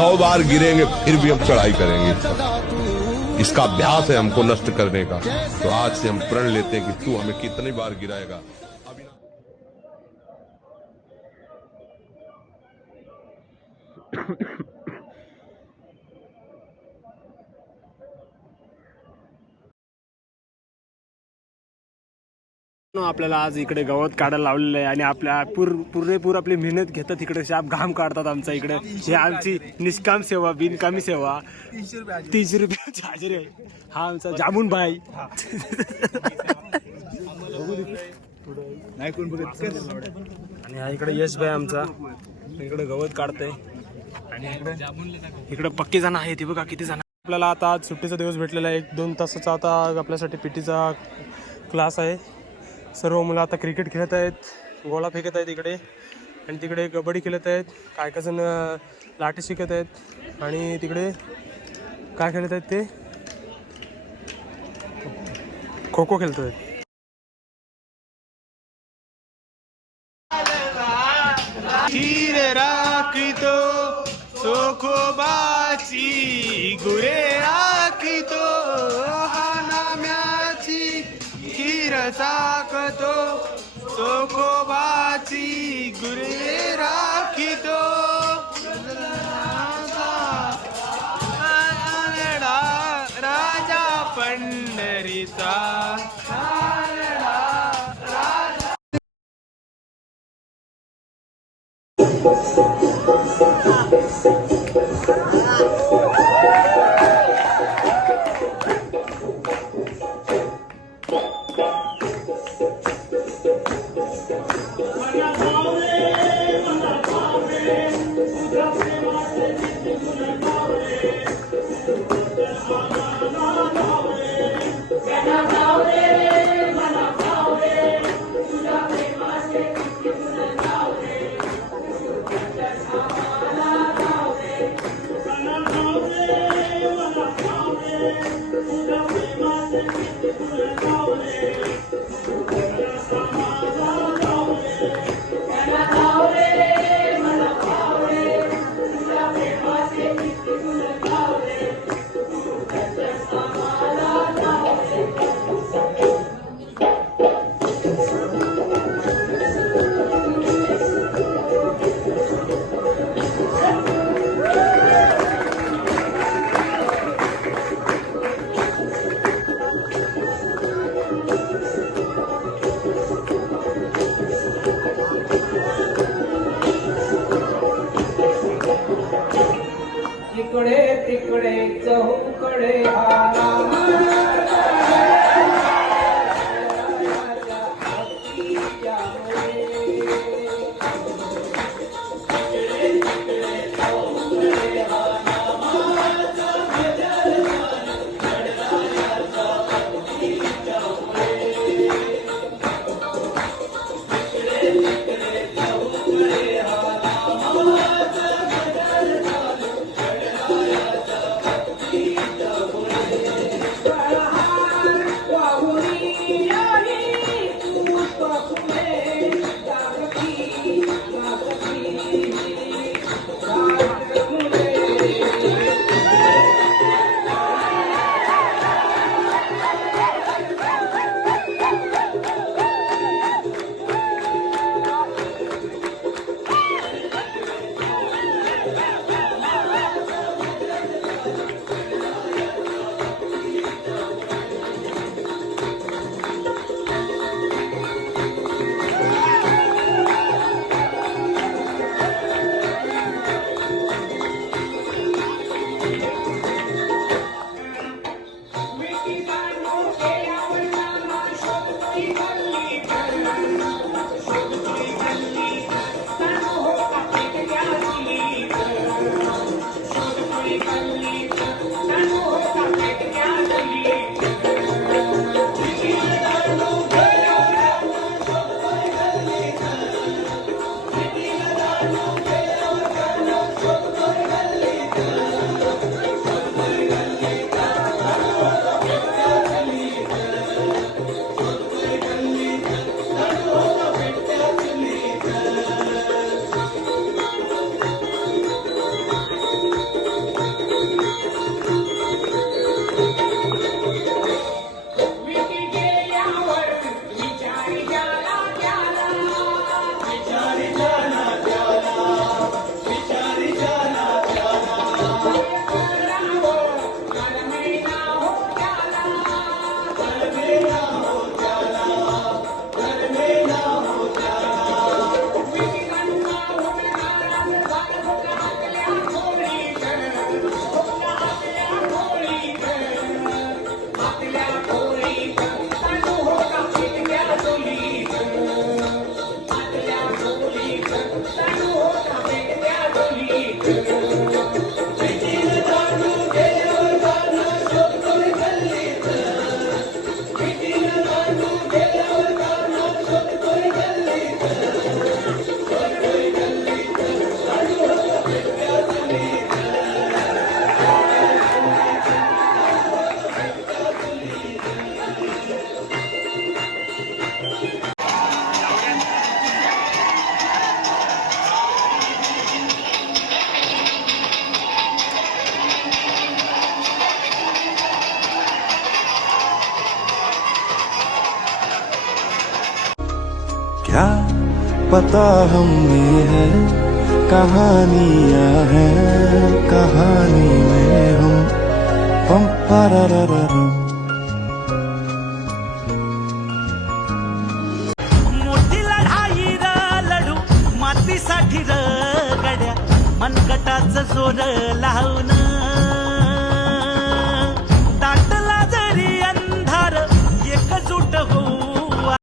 100 बार गिरेंगे फिर भी हम चढ़ाई करेंगे। इसका अभ्यास है हमको नष्ट करने का। तो आज से हम प्रण लेते हैं कि तू हमें कितनी बार गिराएगा। आपल्याला आज इकडे गवत काढायला लावलेलं आहे आणि आपल्या पुरेपूर आपली मेहनत घेतात इकडे, शाप घाम काढतात आमचा इकडे। ही आमची निष्काम सेवा, बिनकामी सेवा। 30 रुपयाची हजेरी आहे। हा आमचा जामुन भाई। आणि हा इकडे यश भाई आमचा, इकडे गवत काढतंय आणि इकडे पक्के जण आहेत। बघा किती जण। आपल्याला आता आज सुट्टीचा दिवस भेटलेला आहे। 1-2 तासाचा आता आपल्यासाठी पीटीचा क्लास आहे। सर्व मुलं आता क्रिकेट खेळत आहेत, गोळा फेकत आहेत इकडे, आणि तिकडे कबड्डी खेळत आहेत। काय काय जण लाठी शिकत आहेत, आणि तिकडे काय खेळत आहेत ते खो खो खेळत आहेत। हिरे राखितो चोखोबाची, गुरे राखितो हानाम्याची, हिर साकतो चोखोबाची, गुरे राखितो राजा पंढरीचा। क्या पता हम में है कहानियां हैं, कहानी में हम पम पारारारारम। मोठी लढाई र लढू मातीसाठी र गड्या मनगटाचं जोर लावून